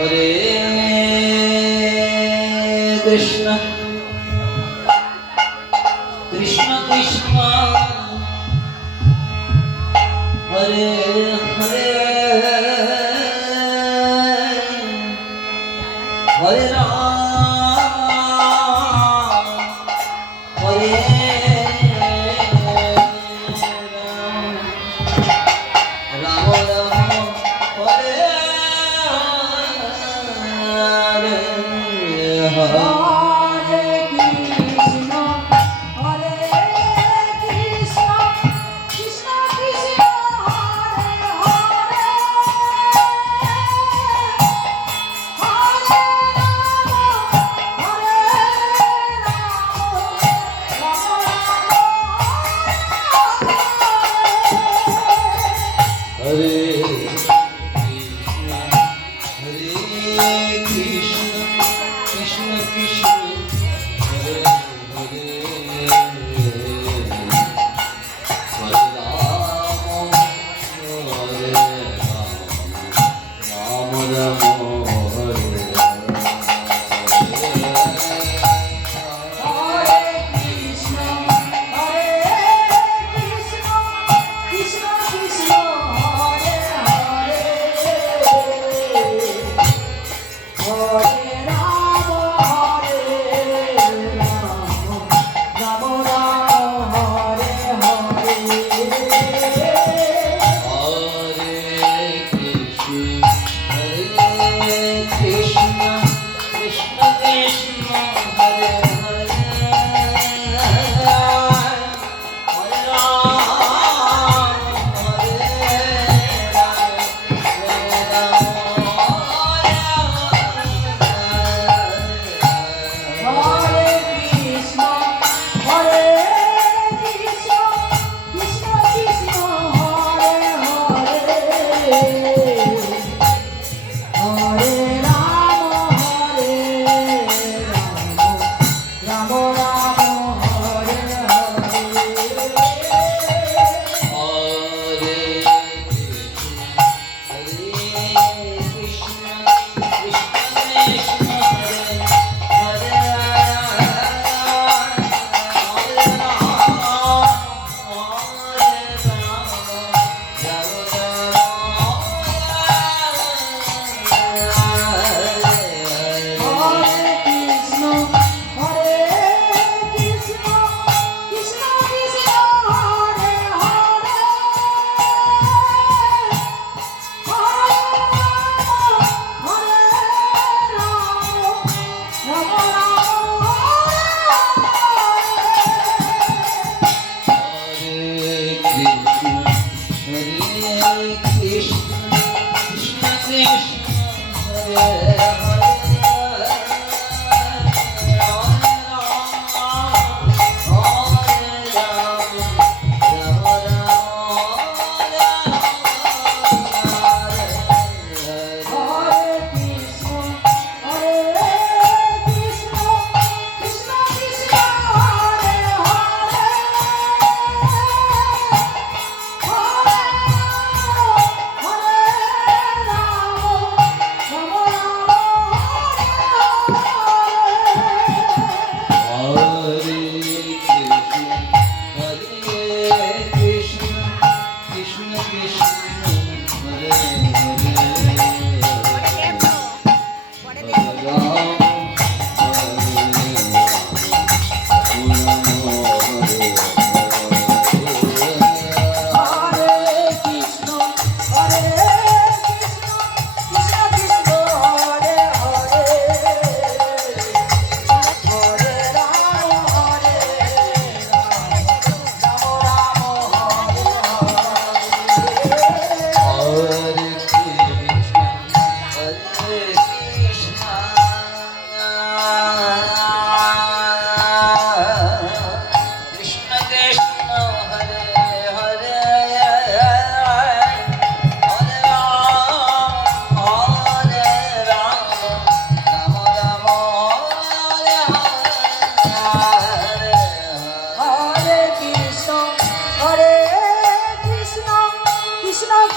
Hare Krishna.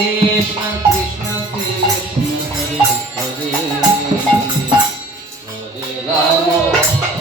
Hare Rama